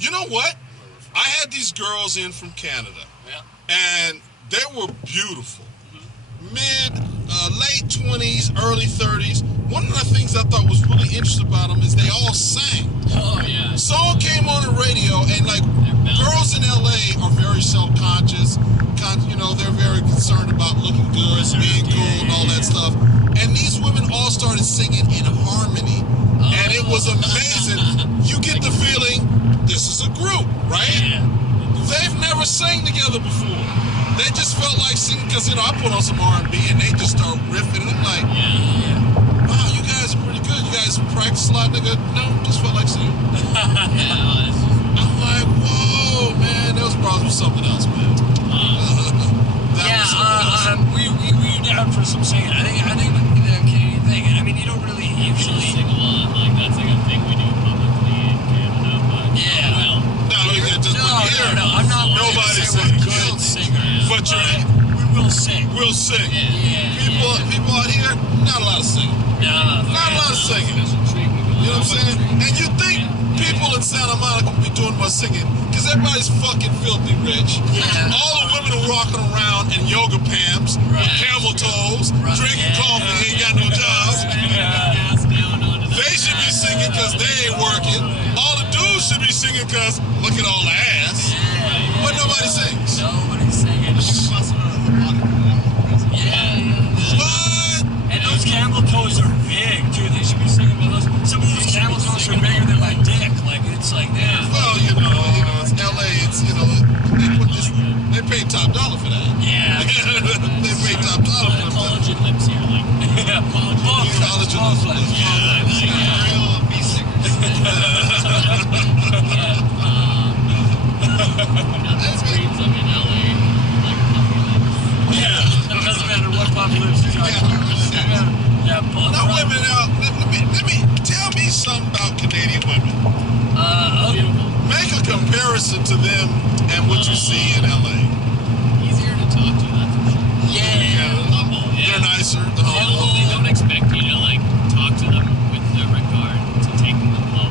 You know what? I had these girls in from Canada, and they were beautiful. Late 20s, early 30s. One of the things I thought was really interesting about them is they all sang. Oh, yeah. Song came on the radio, and like girls in LA are very self-conscious. You know, they're very concerned about looking good, being cool, and all that stuff. And these women all started singing in harmony, and it was amazing. You get the feeling this is a group, right? Yeah. They've never sang together before. They just felt like singing because, you know, I put on some R&B and they just start riffing. And I'm like, wow, you guys are pretty good. You guys practice a lot, nigga. No, just felt like singing. I'm like, whoa, man, those bros was something else, man. We down for some singing. I think the Canadian thing. I mean, you don't really usually sing a lot. Like that's like a thing we do publicly in Canada, but no, I'm not. Nobody saying we're good singers, but we will sing. We'll sing. Yeah. People out here, not a lot of singing. No, not a lot of singing. You know what I'm saying? And you think people in Santa Monica will be doing much singing because everybody's fucking filthy rich. Yeah. All the women are walking around in yoga pants, with camel toes, drinking coffee, ain't got no jobs. They should be singing because they ain't working. All the dudes should be singing because look at all the ass. But nobody sings. Nobody's singing. What? And those camel toes are big too. They should be singing about those. Some of those camel toes are bigger than my dick. Like it's like that. Well, you know, it's LA. It's they pay top dollar for that. Yeah. They pay top dollar for that. Collagen lips here, like Collagen lips. That's dreams of in LA, like puffy lips. Yeah. It doesn't matter what puffy lips you got. Yeah. Now, women, let me tell me something about Canadian women. Beautiful. Make a comparison to them and what you see in LA. Easier to talk to, that's for sure. Yeah. Humble, They're nicer. They're humble. They don't expect you to like talk to them with the regard to taking them home.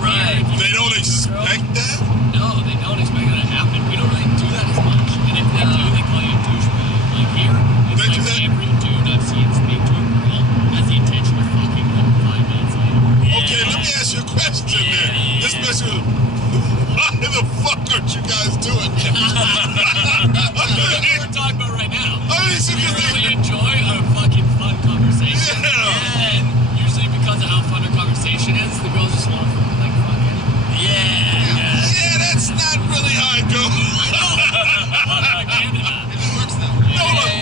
Right. They don't expect that? No, they don't expect that to happen. We don't really do that as much. And if they do, they call you a douchebag. Like here, it's They do like that? every dude I've seen speak to a girl has the intention of fucking them 5 minutes later. Okay, let me ask you a question then. This question, why the fuck aren't you guys doing that? That's what we're talking about right now. I mean, it's We because really enjoy a fucking fun conversation. Yeah. And usually because of how fun a conversation is, the girls just want to like fucking. Yeah, that's not really how it goes. No, look,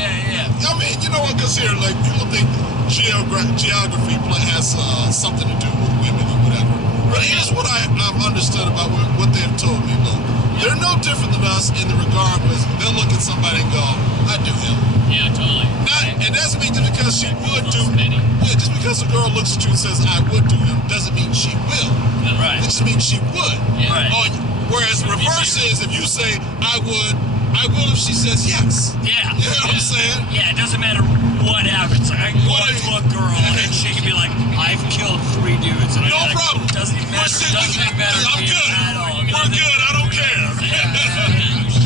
I mean, you know what, because here, like, people think geography has something to do with women or whatever. But here's what I've understood about what they've told me. Look, they're no different than us in the regard was they'll look at somebody and go, I do him. Yeah, totally. It doesn't mean just because she would do just because a girl looks at you and says, I would do him, doesn't mean she will. Right. It just means she would. Yeah. Right. Whereas the reverse is if you say, I will if she says yes. Yeah. You know what I'm saying? Yeah, it doesn't matter what happens. Like, I can go What up to a girl and she can be like, I've killed 3 dudes. And No I'm like, problem. Doesn't even matter. Doesn't even matter. I'm to me good. at all. We're good. I don't care.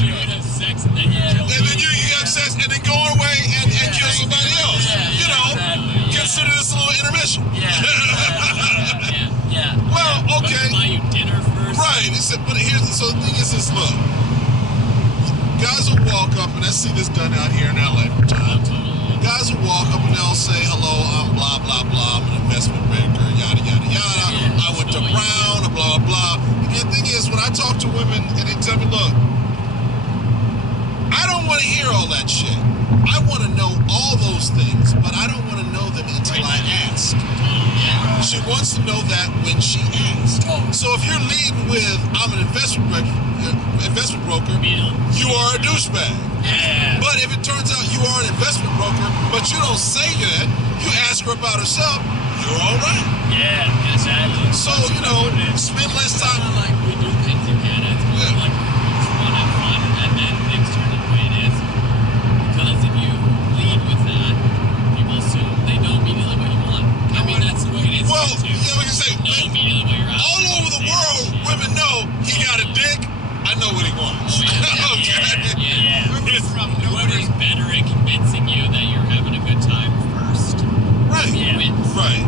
You would have sex and then you kill And then you have sex and then go away and kill somebody else. Yeah, You know, exactly. consider this a little intermission. Yeah. Well, okay. Buy you dinner first. Right. But so the thing is this, look. Guys will walk up, and I see this done out here in LA from time to time. Guys will walk up and they'll say, hello, I'm blah, blah, blah, I'm an investment banker, yada, yada, yada. I went to Brown, blah, blah. And the thing is, when I talk to women and they tell me, look, I don't want to hear all that shit. I want to know all those things, but I don't want to know them until I ask. She wants to know that when she asks. So if you're leading with, I'm an investment broker, you are a douchebag. Yeah. But if it turns out you are an investment broker, but you don't say that, you ask her about herself, you're all right. Yeah, exactly. So, you know, spend less time. Like we do things in Canada, it's more like it's fun and fun, and then things turn into the way it is. Because if you lead with that, people assume they know immediately what you want. I mean, that's the way it is. Well, too. yeah, like I say, Know immediately what you're after. all over the world, women know he got was. Yeah. Whoever's from Whoever's better at convincing you that you're having a good time first. Right. Wins. Right.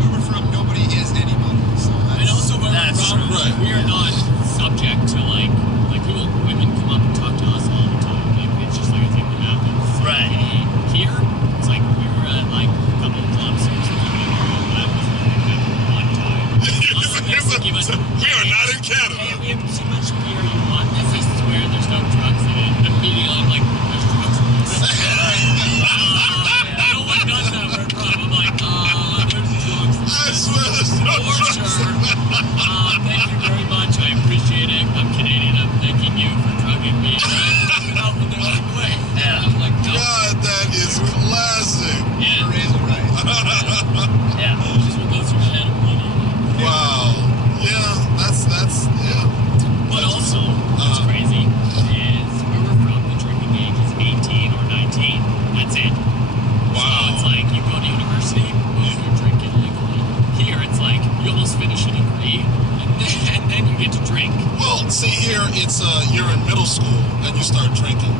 Where we're from, nobody is anybody. So And also where we're That's from, true. Right. we are not subject to like people, women come up and talk to us all the time. Like it's just like a thing that happens. It's like, Right. hey, here, it's like we were at like a couple of clubs. That was like one time. We are not in Hey, Canada. we have too much beer. You want this? I swear there's no drugs in it. Immediately, I'm like, there's drugs in this. No one does that where I'm from. I'm like, there's drugs. I swear there's no For drugs. sure. Thank you very much. I appreciate it. I'm Canadian. I'm thanking you for drugging me. And out when they're like, wait. Yeah. I'm like, no. God, that is classic. Yeah. raised right. Yeah. It's just what goes through my head. Wow. Yeah, that's yeah. But also, what's crazy is where we're from, the drinking age is 18 or 19. That's it. So it's like you go to university, you're drinking legally. Here, it's like you almost finish a degree, and then you get to drink. Well, see here, it's you're in middle school and you start drinking.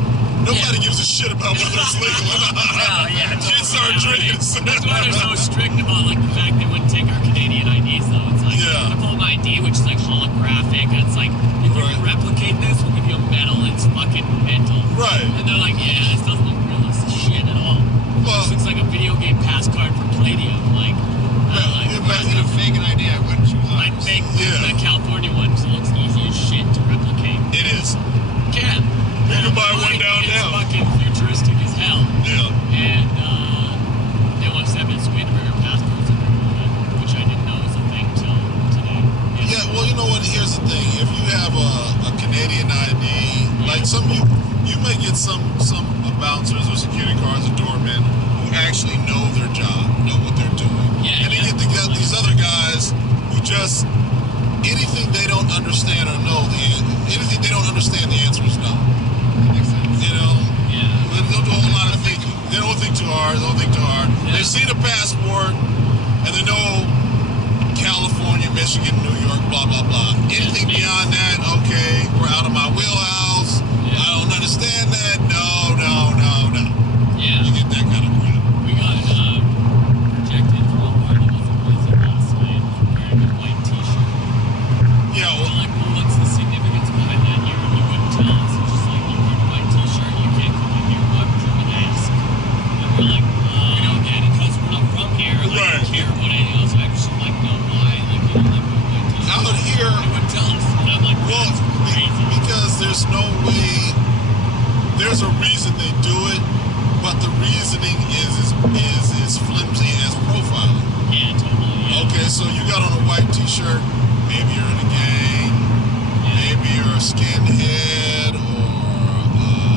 Nobody gives a shit about whether it's legal or not. Yeah, Kids start drinking. That's why they're so strict about like the fact they wouldn't take our Canadian IDs though. It's like Yeah. I pull my ID, which is like holographic, and it's like if you can replicate this, we'll give you a medal. It's fucking mental. Right. And they're like, yeah, this doesn't look real as shit at all. Well, This looks like a video game pass card for Palladium. Like, yeah, If I was gonna fake an idea, I wouldn't choose my ours. fake Yeah. the California one, because it looks easy as shit to replicate. it is. Can. You can buy one down It's now. fucking futuristic as hell. Yeah. And they want to send me a way to bring our passports everywhere, which I didn't know was a thing till today. Yeah, well, you know what? Here's the thing. If you have a Canadian ID, like you may get some bouncers or security guards or doormen who actually know their job, know what they're doing. Yeah, and then you get these other guys who just anything they don't understand or know anything they don't understand, the answer is no. That makes sense. You know, Yeah. they'll do a whole lot of thinking. They don't think too hard. Yeah. They've seen a passport and they know California, Michigan, New York, blah blah blah. Anything beyond that, okay, we're out of my wheelhouse. Yeah. I don't understand that. No. Yeah. You get that kind of crap. We got rejected from a party with a blizzard last night for wearing a white t-shirt. Yeah, We're well, like, well, what's the significance behind that? He wouldn't tell us. It's just like, you wear a white t-shirt, you can't come in here. Why would you even ask? And we're like, we don't get it because we're not from here. Like, I Right. don't care about anything else. I just like, no, why? Like, you know, like, wear a white t-shirt. out here, They wouldn't tell us. And I'm like, well, that's crazy. because there's no way. There's a reason they do it, but the reasoning is flimsy as profiling. Yeah, totally. Yeah. Okay, so you got on a white t-shirt, maybe you're in a gang, maybe you're a skinhead or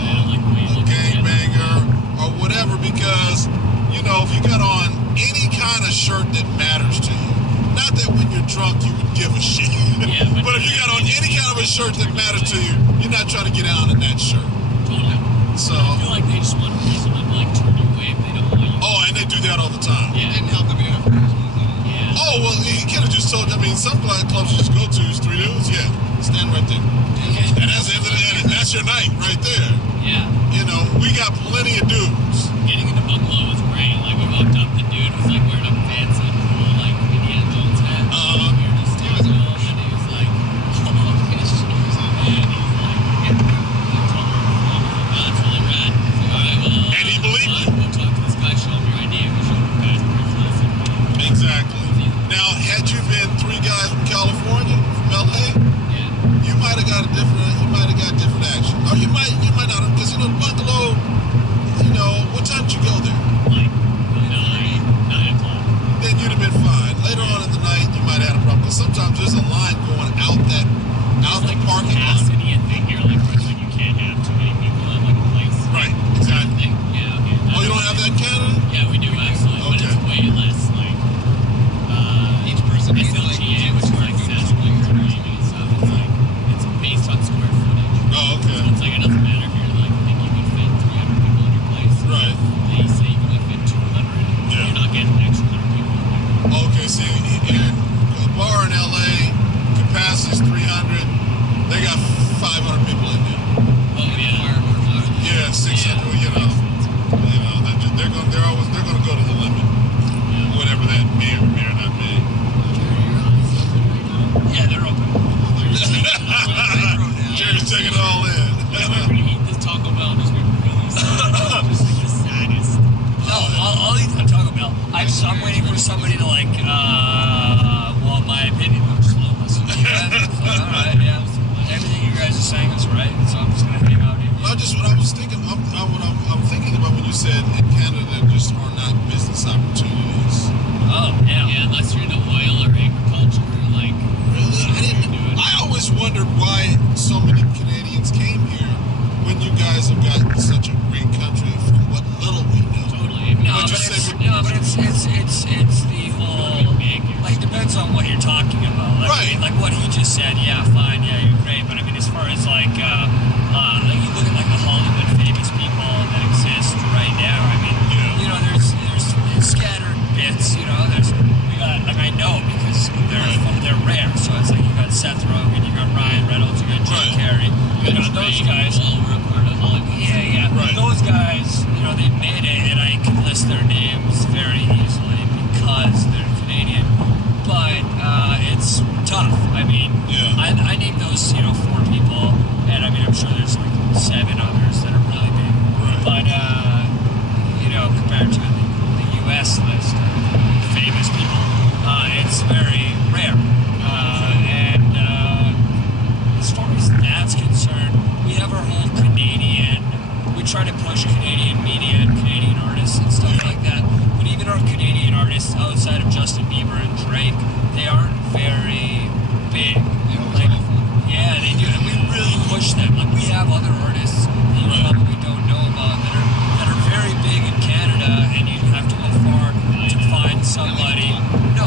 I don't like the way you a look at it. gangbanger or whatever, because, you know, if you got on any kind of shirt that matters to you, not that when you're drunk you would give a shit, Yeah, but if you got on any kind of a shirt that matters to you, you're not trying to get out in that shirt. Totally. So, I feel like they just want a reason to like turn you away if they don't want you. oh, and they do that all the time. Yeah. It didn't help that we didn't have charisma. Yeah. Oh, well, he could have just told you. I mean, some clubs you just go to is 3 dudes. Yeah, stand right there. And that's the end of the end. That's your night right there. Yeah. You know, we got plenty of dudes. Getting in the bungalow was great. Like, we walked up, the dude was like wearing a fancy, cool, like, Indiana Jones hat. Uh-huh. We were just standing there, and he was like, oh, fish. And he's like, yeah. I told him, oh, that's really rad. All right, well, And he believed you. Go talk to this guy, show him your ID. We showed him passports last night. Exactly. Now, had you been 3 guys from California, from LA, Yeah. you might have got different action. Or you might Jerry's taking it all in. Yeah, we're gonna eat this Taco Bell. Just be really sad. Just like the saddest. No, I'll eat the Taco Bell. I'm waiting for somebody to like want my opinion. I'm just gonna listen to you guys. All right, yeah. Everything you guys are saying is right, so I'm just gonna hang out here. No, just what I was thinking. I'm thinking about when you said in Canada there just are not business opportunities. Oh, yeah. Yeah, unless you're into oil or agriculture, like. Really? I always wondered why so many Canadians came here when you guys have got such a great country from what little we know. Totally. No, But but you say- it's the whole, like, depends on what you're talking about. Like, Right. I mean, like what he just said, yeah, fine, yeah, you're great. But I mean, as far as like you look at like the Hollywood famous people that exist right now. I mean, Yeah. you know, there's scattered bits. You know, we got, like, I know because they're rare. So it's like you got Seth Rogen, you got Ryan Reynolds, you got Jim Right. Carrey. You know, those guys. All were a part of Hollywood. Yeah. Right. Those guys, you know, they made it, and I can list their names very easily because they're Canadian. But it's tough. I mean, Yeah. I named those, you know, 4 people, and I mean, I'm sure there's like 7 others that are really big. Right. But you know, compared to the U.S. list of famous people, it's very rare. And as far as that's concerned, we have our whole Canadian. We try to push Canadian media and Canadian artists and stuff like that. But even our Canadian artists outside of Justin Bieber and Drake, they aren't very big. Like, yeah, they do, and we really push them. Like, we have other artists that you probably don't know about that are very big in Canada, and you have to go far to find somebody. No,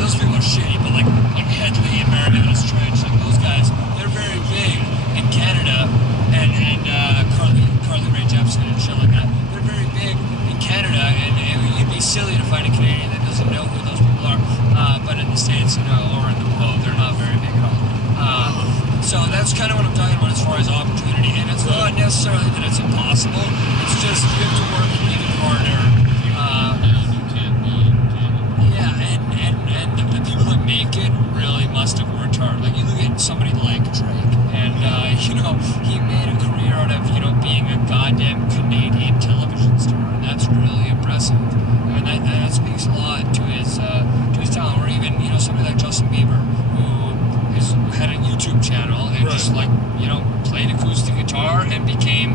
those people are shitty, but like Headley and Merritt Trench, like those guys, they're very big in Canada, and Carly Rae Jepsen and shit like that. They're very big in Canada, and you'd be silly to find a Canadian that doesn't know who those people are. But in the States, you know, or in the world, they're not very big at all. So that's kind of what I'm talking about as far as opportunity, and it's not necessarily that it's impossible. It's just you have to work even harder. You can't be in Canada. Yeah, and the people that make it really must have worked hard. Like, you look at somebody like Drake, and you know, he made a career out of, you know, being a goddamn Canadian television star, and that's really impressive. And that speaks a lot to his talent. Or even, you know, somebody like Justin Bieber, who had a YouTube channel and just, like, you know, played acoustic guitar and became.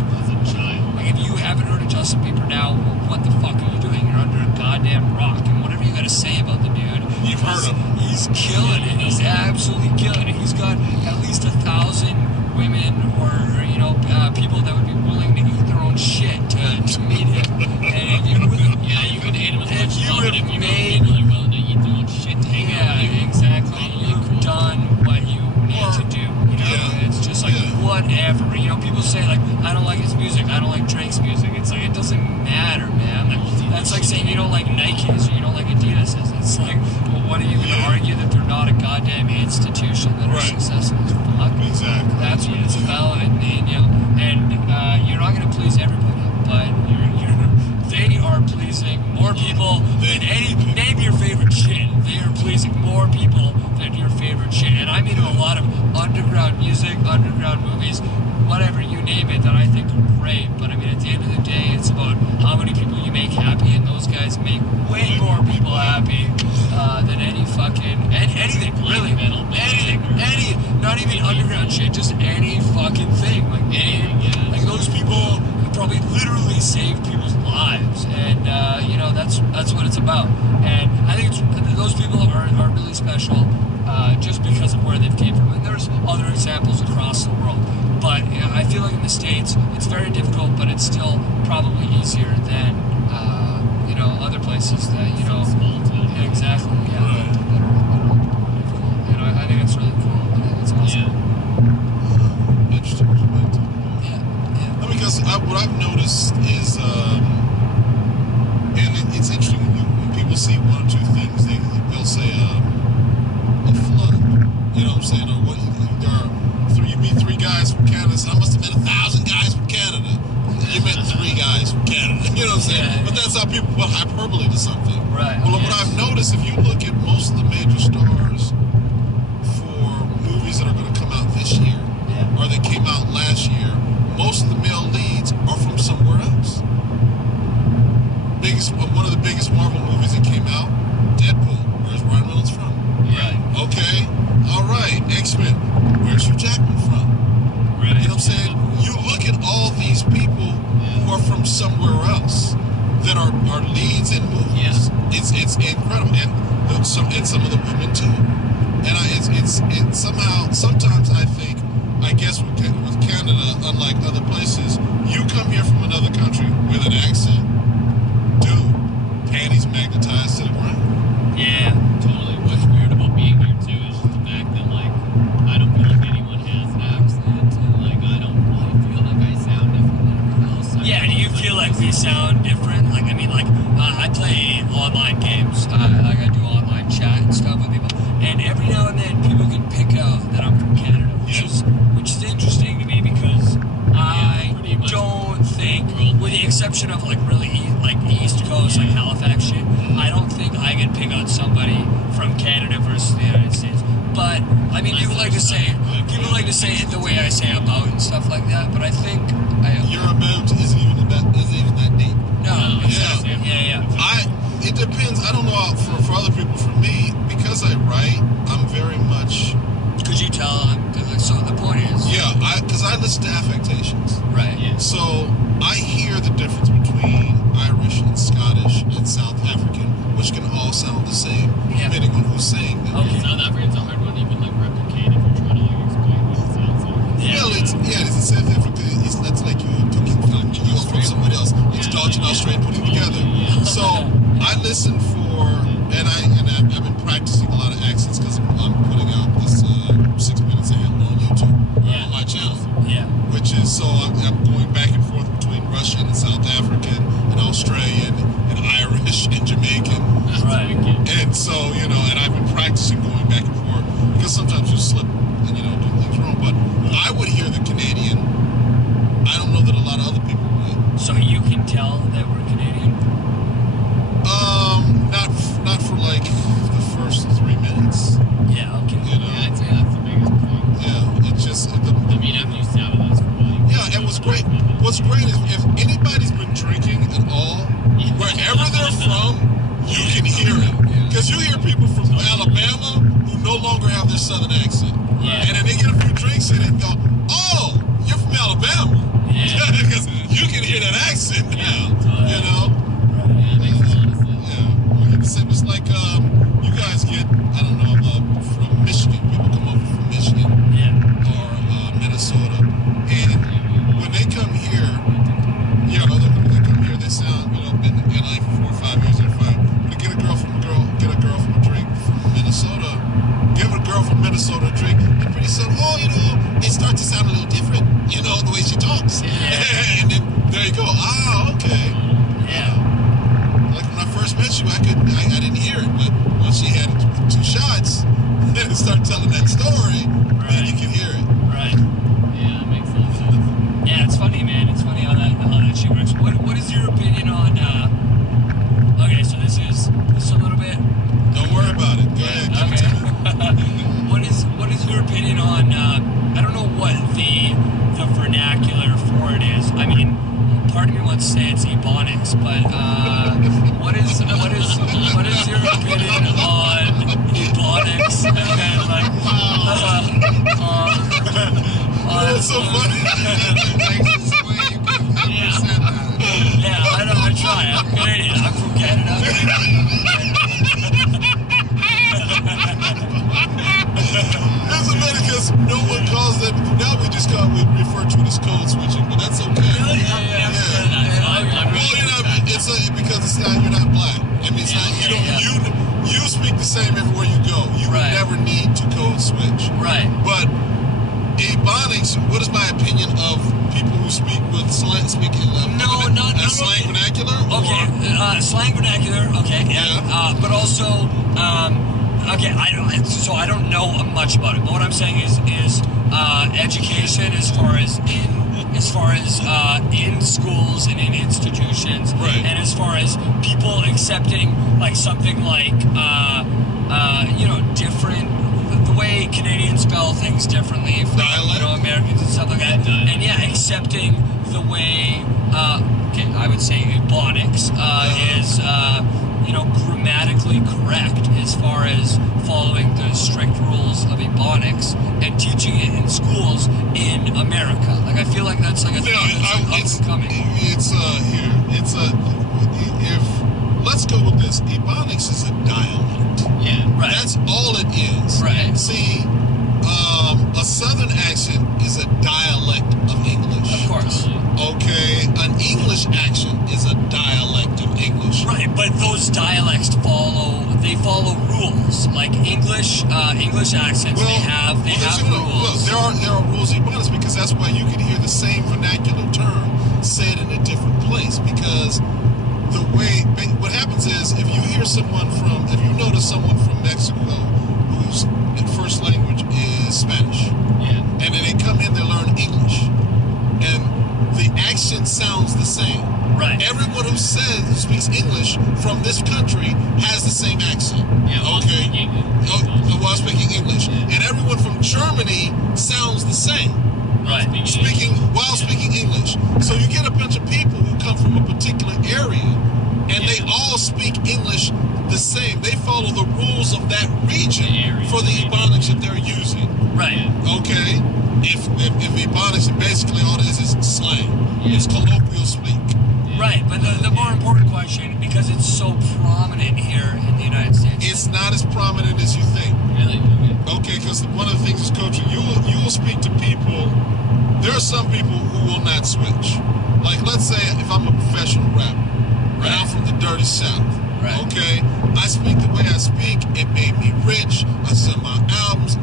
Like, if you haven't heard of Justin Bieber now, what the fuck are you doing? You're under a goddamn rock. And whatever you gotta say about the dude, You've heard of him. he's killing it. He's absolutely killing it. He's got at least 1,000 women or you know, people that would be willing to eat their own shit to meet him. And if you really, Yeah, you can hate him as much as you you want, but have if you made, really willing to eat their own shit to hang out with you, exactly. probably You've cool. done what you need to do. You know, Yeah. it's just like whatever. You know, people say like, I don't like his music. I don't like Drake's music. It's like, it doesn't matter, man. Like, that's like saying you don't like Nikes or you don't like Adidas. It's like, well, what are you going to argue that they're not a goddamn institution that are successful as fuck? Exactly. That's what it's about, and you know, and you're not going to please everybody, but they are pleasing more people than any. Name your favorite shit. They are pleasing more people than your favorite shit, and I'm into a lot of underground music, underground movies, whatever you name it, that I think are great. But I mean, at the end of the day, it's about how many people you make happy, and those guys make way more people happy than any fucking anything, really, anything, not even underground shit, just any fucking thing, like anything. Like, those people probably literally saved people's lives, and you know, that's what it's about. And I think those people are really special just because of where they've came from. And there's other examples across the world, but you know, I feel like in the States it's very difficult, but it's still probably easier than you know, other places that, you know, small town. exactly, yeah, that are cool. You know, I think it's really cool. I think it's awesome. Yeah. Interesting perspective. Yeah. Because what I've noticed is, and it's interesting when people see one or two things, they'll say a flood. You know what I'm saying? Or what? There are you meet 3 guys from Canada. So I must have met 1,000 guys from Canada. You met 3 guys from Canada. You know what I'm saying? Yeah. But that's how people put hyperbole to something. Right. Well, what I've noticed, if you look at most of the major stars for movies that are going to where's Hugh Jackman from? Right. You know what I'm saying? You look at all these people who are from somewhere else that are leads in movies. It's incredible, and some of the women too. And it's somehow sometimes I guess with Canada, unlike other places, you come here from another country with an accent, dude, panties magnetized to the ground. Yeah. Totally. What's weird about being here too is just the fact that like I don't feel like anyone has an accent, and like I don't really feel like I sound different than everyone else. Yeah, do you feel like we sound different? Like, I mean, like, I play online games. Like, I do online chat and stuff with people. And every now and then, people can pick out that I'm from Canada, which is interesting to me because I don't think, with the exception of, like, really, like, East Coast, like Halifax shit, I don't think I can pick out somebody from Canada versus the United States. But, I mean, people like to say it the way I say about and stuff like that, but I think Your amount isn't even that deep. No, Yeah. It depends. I don't know for other people. For me, because I write, I'm very much. Could you tell? So the point is. Yeah, because I listen to affectations. Right. Yeah. So I hear the difference between Irish and Scottish and South African, which can all sound the same depending on who's saying them. Okay. South African's a hard one to even like replicate if you're trying to like explain what it sounds like. Well, it's South Africa. That's like you took you from somebody else. It's dodging Australia and putting it together. So I listen for, and I've been practicing a lot of accents because I'm putting out this 6 minutes ahead on YouTube on my channel. Yeah. Which is so I'm going back and forth between Russian and South African and Australian and Irish and Jamaican. Right. And so and I've been practicing going back and forth because sometimes you slip and do things wrong. But I would hear the Canadian. I don't know that a lot of other people would. So you can tell that we're Canadian? Not for like the first 3 minutes. Yeah, okay. Yeah, I'd say that's the biggest thing. Yeah, it's just. I mean, I'm used to having this for like. Yeah, and what's great is if anybody's been drinking at all, wherever they're from, you can hear it. Because you hear people from Alabama who no longer have their southern accent. Yeah. And then they get a few drinks in it and go, oh, you're from Alabama. Yeah. Because you can hear that accent now. totally. Yeah, it makes a lot of sense. Yeah. It's like you guys get, I don't know, from Michigan. People come over from Michigan Yeah. or Minnesota. And when they come here, they come here, they sound, been in like 4 or 5 years, they're fine. But get a girl from a drink from Minnesota, give a girl from Minnesota a drink, and pretty soon, it starts to sound a little different, the way she talks. Yeah. And then there you go. Ah, okay. Yeah. Like when I first met you, I didn't hear it, but once she had 2 shots, and then start telling that story, then you can hear it. Right. Yeah, it makes a lot of sense. Yeah, it's funny, man. It's funny how that shit works. What is your opinion on? Okay, so this is a little bit. Don't worry about it. Go ahead. Give it to me. What is your opinion on? I don't know what the vernacular for it is. I mean, part of me wants to say it's Ebonics, but what is your opinion on Ebonics? And then like, That's so funny. Yeah, I know. I try. I'm Canadian. I'm from Canada. It's amazing because no one calls that. Now we refer to it as code switching, but that's okay. Yeah. Well, because it's not. You're not black. I mean, it's not. You don't. You speak the same everywhere you go. You would never need to code switch. Right. But Ebonics, what is my opinion of people who speak with slang, slang vernacular? Okay, slang vernacular. Okay, Yeah. but also, okay, I don't know much about it. But what I'm saying is education as far as in schools and in institutions, Right. and as far as people accepting like something like different. The way Canadians spell things differently from Americans and stuff like that, and accepting the way I would say Ebonics is grammatically correct as far as following the strict rules of Ebonics and teaching it in schools in America. Like, I feel like that's like a thing that's up and coming. Let's go with this. Ebonics is a dialect. Yeah. Right. That's all it is. Right. See, a Southern accent is a dialect of English. Of course. Okay, an English accent is a dialect of English. Right, but those dialects follow rules. Like English accents, they have rules. Look, there are rules in Ebonics because that's why you can hear the same vernacular term said in a different place. Because what happens is if you notice someone from Mexico whose first language is Spanish, Yeah. and then they come in, they learn English, and the accent sounds the same. Right. Everyone who speaks English from this country has the same accent. Yeah, while Okay. speaking English. While speaking English, and everyone from Germany sounds the same. Right. While speaking English. So you get a bunch of people who come from a particular area, and they all speak English the same. They follow the rules of that region for the Ebonics that they're using. Right. Okay? If Ebonics, basically all it is slang. It's colloquial speak. Right, but the more important question, because it's so prominent here in the United States. It's not as prominent as you think. Really? Okay, because one of the things is coaching. You will speak to people. There are some people who will not switch. Like, let's say if I'm a professional rapper, and I'm from the dirty South. Right. Okay, I speak the way I speak. It made me rich. I sell my albums.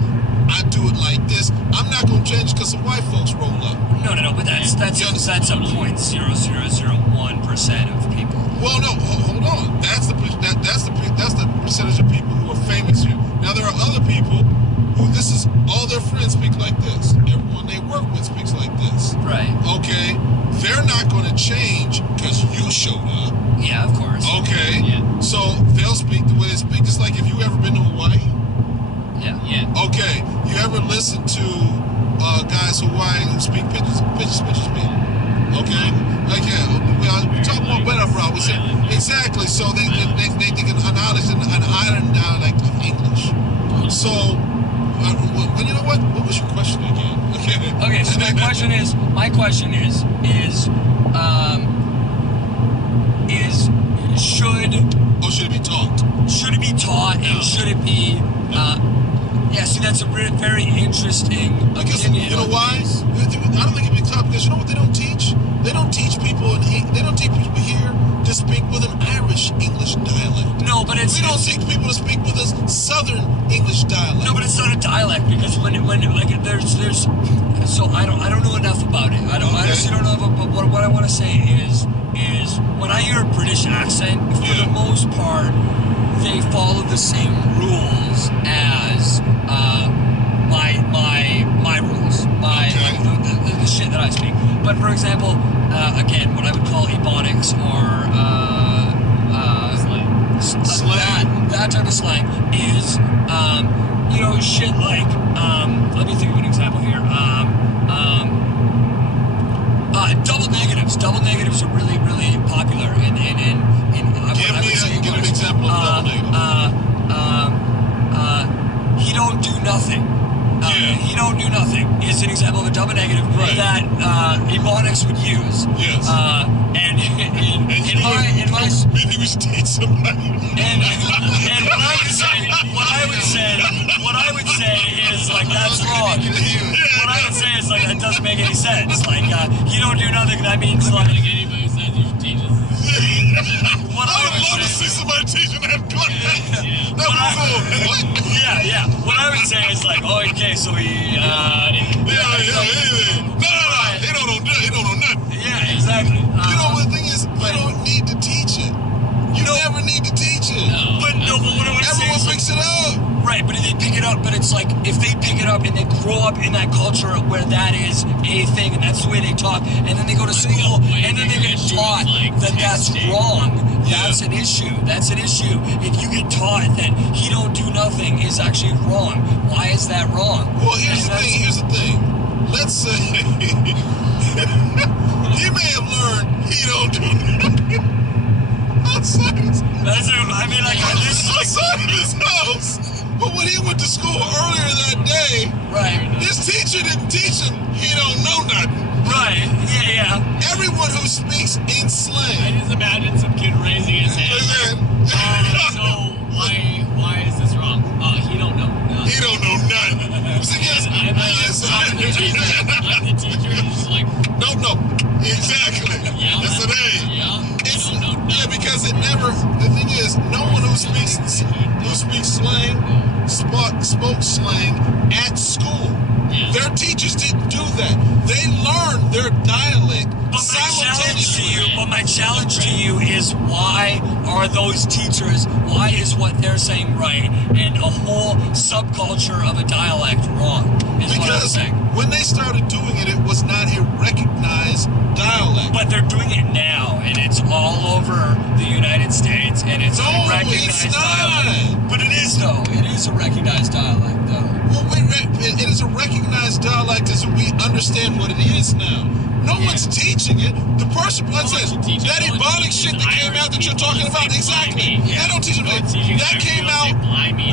I do it like this. I'm not gonna change because some white folks roll up. No, but that's a 0.0001% of people. Well, no, hold on. That's the percentage of people who are famous here. Now there are other people who all their friends speak like this. Everyone they work with speaks like this. Right. Okay, they're not going to change because you showed up. Yeah, of course. Okay. Yeah. So they'll speak the way they speak. Just like if you ever been to Hawaii. Yeah. Yeah. Okay. You ever listen to guys in Hawaii who speak pitches speak? Okay. Like we talk more better, bro. We say exactly. So they think an island dialect of English. So you know what? What was your question again? Okay. So my question is should should it be taught? Should it be taught, and should it be? Yeah. See, that's a very interesting opinion. You know why? I don't think it be taught because you know what they don't teach? They don't teach people here to speak with an Irish English dialect. No, but we don't teach people to speak with a Southern English dialect. No, but it's not a dialect because when like there's so I don't know enough about it. I honestly don't know enough. But what I want to say is when I hear a British accent, for the most part, they follow the same rules as my rules, like the shit that I speak. But for example, again, what I would call Ebonics or slang. That type of slang is shit like let me think of an example here. Double negatives. Double negatives are really, really popular in give an example of double negative. He don't do nothing. He don't do nothing is an example of a double negative that Ebonics would use. Yes. And in my maybe we should teach somebody. And what I would say is like that's wrong. What I would say is like that doesn't make any sense. Like he don't do nothing. That means like Anybody says you should teach us. What I would love to see somebody teaching that class. Yeah. What I would say is like, oh, okay, so he. No. He don't know nothing. Yeah, exactly. You know what the thing is? You don't need to teach it. You never need to teach it. But what I would say everyone is picks it up. Right, but if they pick it up, but it's like if they pick it up and they grow up in that culture where that is a thing and that's the way they talk, and then they go to school and then they get taught that that's wrong. That's an issue. That's an issue. If you get taught that he don't do nothing is actually wrong, why is that wrong? Well, here's the thing. Let's say he may have learned he don't do nothing. I hey, Right. this teacher didn't teach him he don't know nothing. Right. Yeah. Everyone who speaks in I slang. just imagine some kid raising his hand. So why is this wrong? He don't know. He don't know nothing. See, yes, I'm the teacher. I'm the teacher. It's just like, no, exactly. yeah, That's an A. yeah. It's, You don't know yeah, because it never. The thing is, no one who speaks slang spoke slang at school. Yeah. Their teachers didn't do that. They learned their dialect simultaneously. But my challenge to you is, why are those teachers? Why is what they're saying right and a whole subculture of a dialect wrong? Is what I'm Because saying. when they started doing it, it was not a recognized dialect. But they're doing it now, and it's all over the United States, and it's No, a recognized it's not. dialect. But it is, though. It is a recognized dialect, though. Well, it is a recognized dialect as we understand what it is now. No one's teaching it. The person, let's say, that Ebonics shit that came out that you're talking about, exactly. Yeah. They don't teach them that. That came out,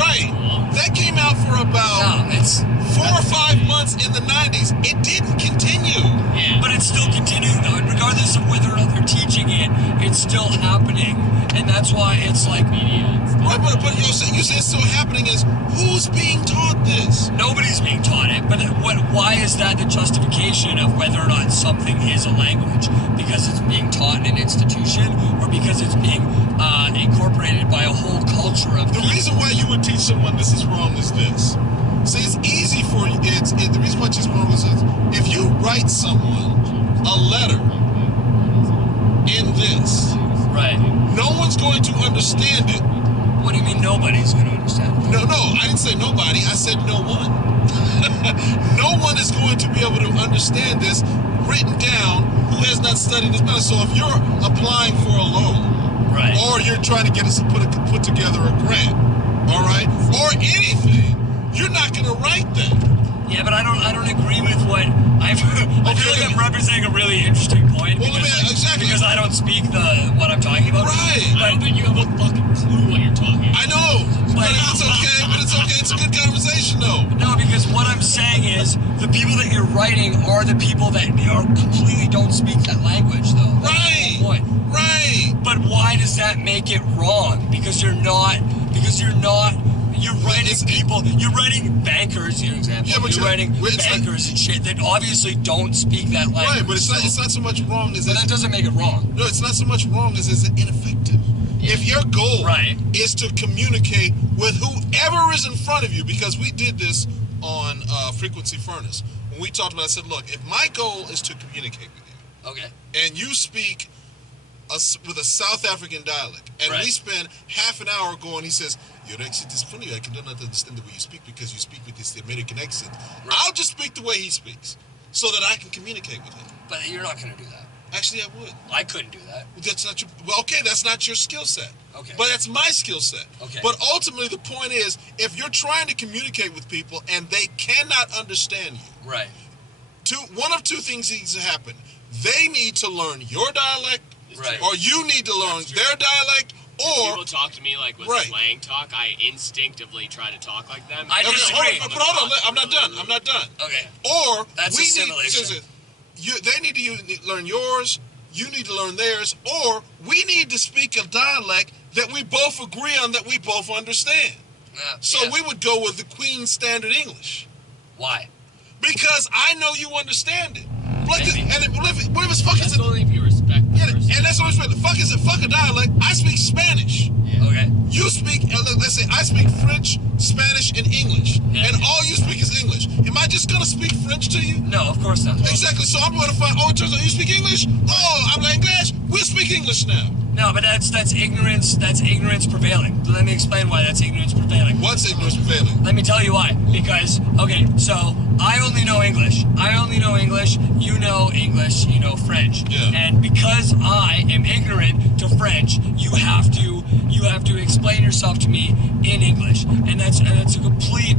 right. That came out for about No, it's 4 or 5 months in the 90s. It didn't continue. Yeah. But it's still continuing, though, and regardless of whether or not they're teaching it, it's still happening, and that's why it's like Media and stuff. Right, but you say it's still happening is who's being taught this? nobody's being taught it. But why is that the justification of whether or not something is a language? Because it's being taught in an institution, or because it's being incorporated by a whole culture of The people? reason why you would teach someone this is wrong is this. See, it's easy for you. The reason why it's wrong is this. If you write someone a letter in this, Right. no one's going to understand it. What do you mean nobody's going to understand? No, I didn't say nobody. I said no one. No one is going to be able to understand this written down who has not studied this matter. So if you're applying for a loan, Right. or you're trying to get us to put together a grant, all right, or anything, you're not going to write that. Yeah, but I don't agree with what I feel like I'm representing a really interesting point. Well, exactly. Because I don't speak what I'm talking about. Right. I don't think you have a fucking clue what you're talking about. I know, but it's okay. But it's okay. It's a good conversation, though. No, because what I'm saying is the people that you're writing are the people that are completely don't speak that language, though. That's Right. the whole point. Right. But why does that make it wrong? Because you're writing people, you're writing bankers, for example. Yeah, but you're writing it's bankers and shit that obviously don't speak that language. Right, but it's not so much wrong as But that doesn't make it wrong. no, it's not so much wrong as it's ineffective. If your goal Right. is to communicate with whoever is in front of you, because we did this on Frequency Furnace. When we talked about it, I said, look, if my goal is to communicate with you, Okay. and you speak with a South African dialect, and Right. we spend half an hour going, he says, your accent is funny, I can not understand the way you speak because you speak with this American accent. Right. I'll just speak the way he speaks so that I can communicate with him. But you're not going to do that. Actually, I would. I couldn't do that. That's not your. Well, okay, that's not your skill set. Okay. But that's my skill set. Okay. But ultimately, the point is, if you're trying to communicate with people and they cannot understand you, Right. one of two things needs to happen. They need to learn your dialect, Right. or you need to learn That's true. their dialect, or People talk to me like with Right. slang talk. I instinctively try to talk like them. I Okay, disagree. hold on, I'm not done. I'm not done. Okay. Or That's we assimilation. they need to learn yours. You need to learn theirs, or we need to speak a dialect that we both agree on, that we both understand. So Yeah. we would go with the Queen's Standard English Why? because I know you understand it. Like Maybe. what if it's fucking? That's only if you respect the Yeah, person. and that's what I'm saying. Fuck a dialect. I speak Spanish. Yeah. Okay. You speak, let's say, I speak French, Spanish, and English, Yeah. and all you speak is English. Am I just gonna speak French to you? No, of course not. Exactly. So I'm gonna find. Oh, it turns out you speak English. Oh, I'm English. We'll speak English now. No, but that's ignorance. That's ignorance prevailing. Let me explain why that's ignorance prevailing. What's ignorance prevailing? Let me tell you why. Because, okay, so I only know English. You know English, you know French. Yeah. And because I am ignorant to French, you have to explain yourself to me in English. And that's a complete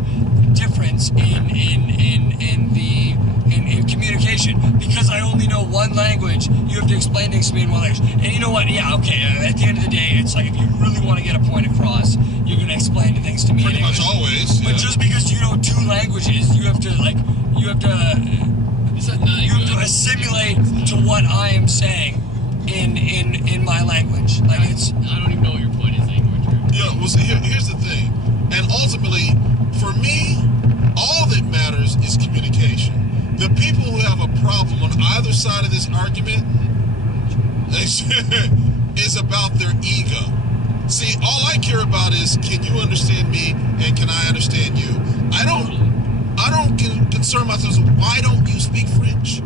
difference in communication. communication. Because I only know one language, you have to explain things to me in one language. And you know what? Yeah, okay. At the end of the day, it's like if you really want to get a point across, you're going to explain things to me Pretty in much English. always. But just because you know two languages, you have to assimilate to what I am saying in my language. Like I don't even know what your point is anymore, Drew. Yeah, well, see, here's the thing. And ultimately, for me, all that matters is communication. The people who have a problem on either side of this argument is about their ego. See, all I care about is, can you understand me and can I understand you? I don't concern myself with why don't you speak French?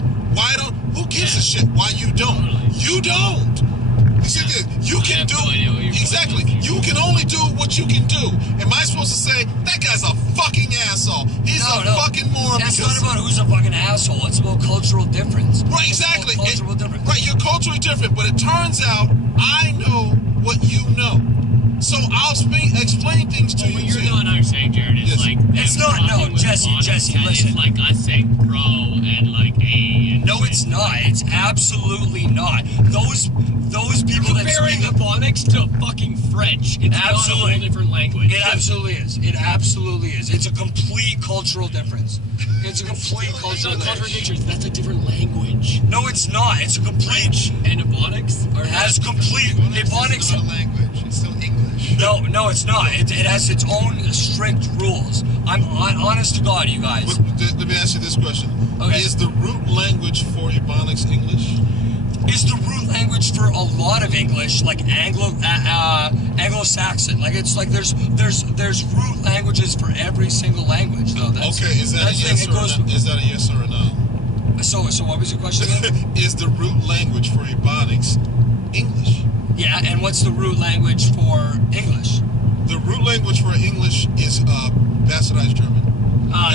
Who gives a shit why you don't? You don't. You can do exactly. You can only do what you can do. Am I supposed to say that guy's a fucking asshole? He's a fucking moron. It's not about who's a fucking asshole. It's about cultural difference. Right, exactly. Cultural difference. Right, you're culturally different, but it turns out I know what you know. So I'll explain things to you. What you're not understanding, Jared, is like it's not. No, Jesse, listen. It's like us saying bro and like a. And no, it's not. It's absolutely not. Those people that comparing speak Ebonics to fucking French. It's not a whole different language. It absolutely is. It absolutely is. It's a complete cultural difference. It's a complete It's cultural not difference. contradictory. That's a different language. No, it's not. It's a complete. French and Ebonics are It has complete. Ebonics Ebonics. is not a language. It's still English. No, it's not. It has its own strict ruls. I'm honest to God, you guys. Let me ask you this question. Okay. Is the root language for Ebonics English? Is the root language for a lot of English like Anglo-Saxon? Like it's like there's root languages for every single language though. Okay, is that a yes or a no? So what was your question again? Is the root language for Ebonics English? Yeah, and what's the root language for English? The root language for English is bastardized German.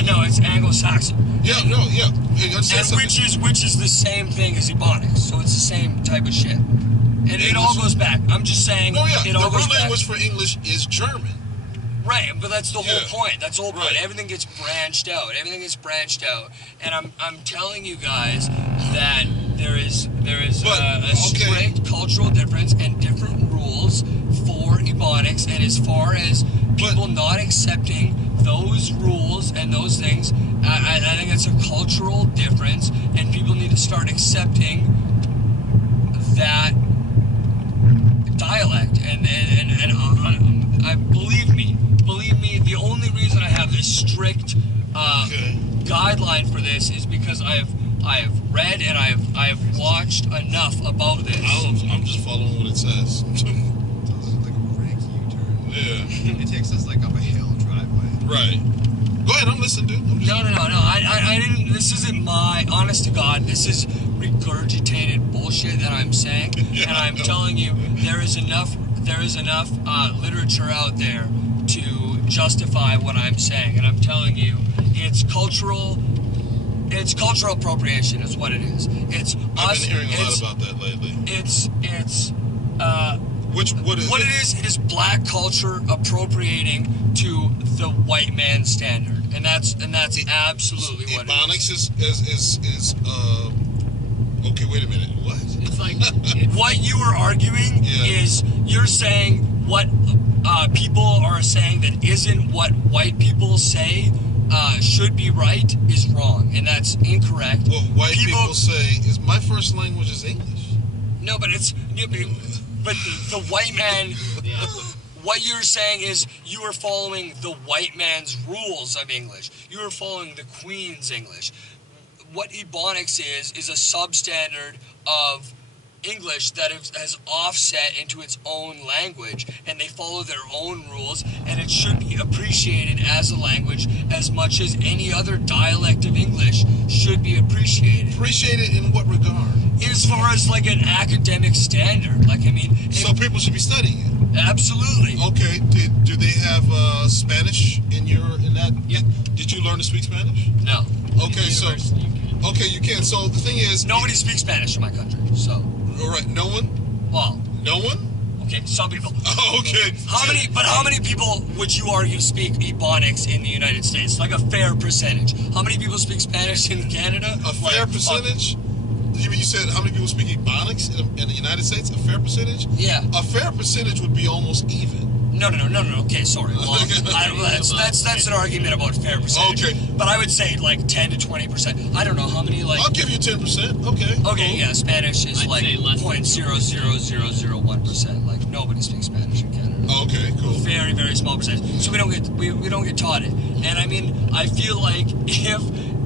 No, it's Anglo-Saxon. Yeah, no, yeah. And which is the same thing as Ebonics, so it's the same type of shit. And it all goes back. I'm just saying. No, yeah. It all The goes root back. language for English is German. Right, but that's the whole point. That's the whole point. Right. Everything gets branched out. And I'm telling you guys that there is a strict cultural difference and different rules for Ebonics. And as far as people not accepting those rules and those things, I think it's a cultural difference, and people need to start accepting that dialect. And believe me, the only reason I have this strict guideline for this is because I have read and I have watched enough about this. I'm just following what it says. It's like a rank U-turn. Yeah. It takes us like up a hill driveway. Right. Go ahead, I'm listening, dude. No. I didn't. This isn't my. Honest to God, this is regurgitated bullshit that I'm saying, Yeah, and I'm telling you, there is enough literature out there to justify what I'm saying, and I'm telling you, it's cultural appropriation is what it is. It's I've been hearing a lot about that lately. What it is black culture appropriating to the white man's standard, and that's absolutely what Ebonics is okay, wait a minute. What? It's like what you are arguing is you're saying what people are saying that isn't what white people say should be right is wrong, and that's incorrect. What white people say is my first language is English. No, but but the white man. What you're saying is you are following the white man's rules of English. You are following the Queen's English. What Ebonics is a substandard of English that has offset into its own language, and they follow their own rules, and it should be appreciated as a language as much as any other dialect of English should be appreciated. Appreciated in what regard? As far as like an academic standard, like I mean, so people should be studying it. Absolutely. Okay. Do they have Spanish in that? Yeah. Did you learn to speak Spanish? No. Okay, so you can. So the thing is, nobody speaks Spanish in my country. So. All right. No one. Well. No one. Okay, some people. Oh, okay. How many people would you argue speak Ebonics in the United States? Like a fair percentage. How many people speak Spanish in Canada? A fair percentage? You mean you said how many people speak Ebonics in the United States? A fair percentage? Yeah. A fair percentage would be almost even. No. Okay, sorry. Well, that's an argument about fair percentage. Okay. But I would say like 10 to 20%. I don't know how many like. I'll give you 10%. Okay. Okay, cool. yeah, Spanish is I'd like say less than 0.00001%. Like nobody speaks Spanish in Canada. Okay, cool. Very, very small percentage. So we don't get taught it. And I mean, I feel like if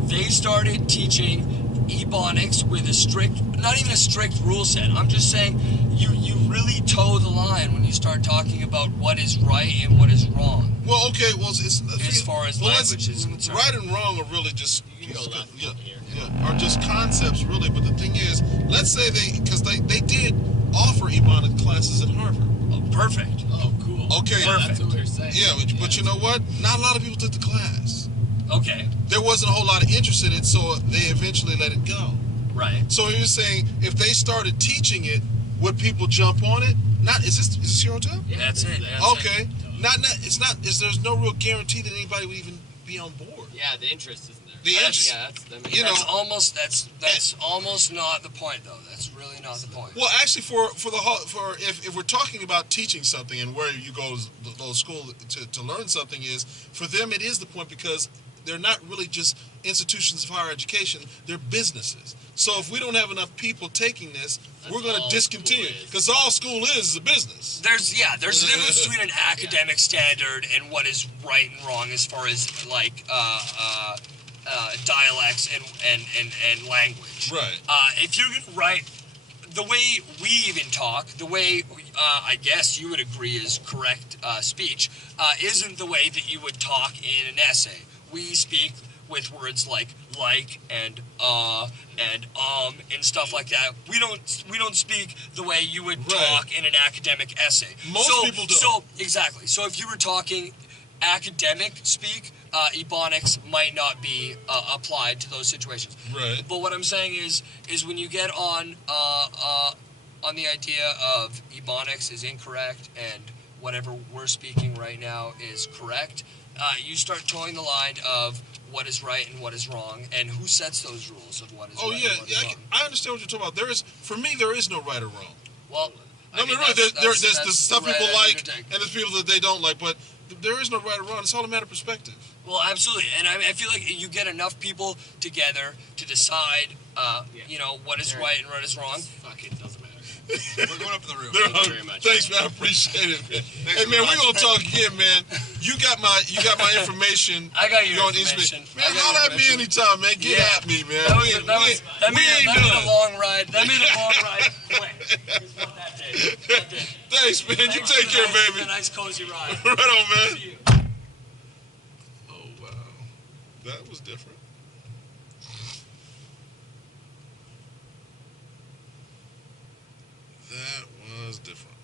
they started teaching Ebonics with a strict, not even a strict rule set. I'm just saying you really toe the line when you start talking about what is right and what is wrong. Well, okay. Well, it's As far as language is concerned. right and wrong are really just You can go left yeah, from here. yeah, are just concepts really. But the thing is, let's say because they did offer Ebonics classes at Harvard. Oh, perfect. Oh, cool. Okay. Yeah, that's Perfect. what we're saying. Yeah, but you know what? Not a lot of people took the class. Okay, There wasn't a whole lot of interest in it, so they eventually let it go. right. So he was saying if they started teaching it, would people jump on it? Not is this your hotel? Yeah, That's it. That's Okay. it. There's no real guarantee that anybody would even be on board. Yeah, the interest isn't there. The interest- Yeah, that's, I mean, you know- That's almost not the point though. That's really not the point. Well, actually, for if we're talking about teaching something and where you go to school to learn something is for them it is the point because they're not really just institutions of higher education; they're businesses. So if we don't have enough people taking this, we're going to all discontinue school is. because all school is a business. There's a difference between an academic standard and what is right and wrong as far as like dialects and language. Right. If you're gonna write the way we even talk, the way I guess you would agree is correct speech, isn't the way that you would talk in an essay. We speak with words like and and stuff like that. We don't speak the way you would Right. talk in an academic essay. Most people don't. So exactly. So if you were talking academic speak, Ebonics might not be applied to those situations. Right. But what I'm saying is when you get on the idea of Ebonics is incorrect and whatever we're speaking right now is correct, you start towing the line of what is right and what is wrong, and who sets those rules of what is Oh right yeah, and what is wrong. I understand what you're talking about. For me, there is no right or wrong. Well, I mean, really, there's stuff people like and there's people that they don't like, but there is no right or wrong. It's all a matter of perspective. Well, absolutely, and I feel like you get enough people together to decide, what is right and what is wrong. fuck it, doesn't matter. We're going up in the room. They're Thank you very much. Thanks, man. I appreciate it. Man. Hey, man, we're gonna talk again, man. You got my information. I got your on information. Man, I got holler your at me anytime, man. Get Yeah. at me, man. That We ain't made a done. long ride. That made a long ride quick. Is what that did. That did. Thanks, man. You Thanks take for the care, nice- baby. the nice cozy ride. Right on, man. See you. Oh wow, that was different. That was different.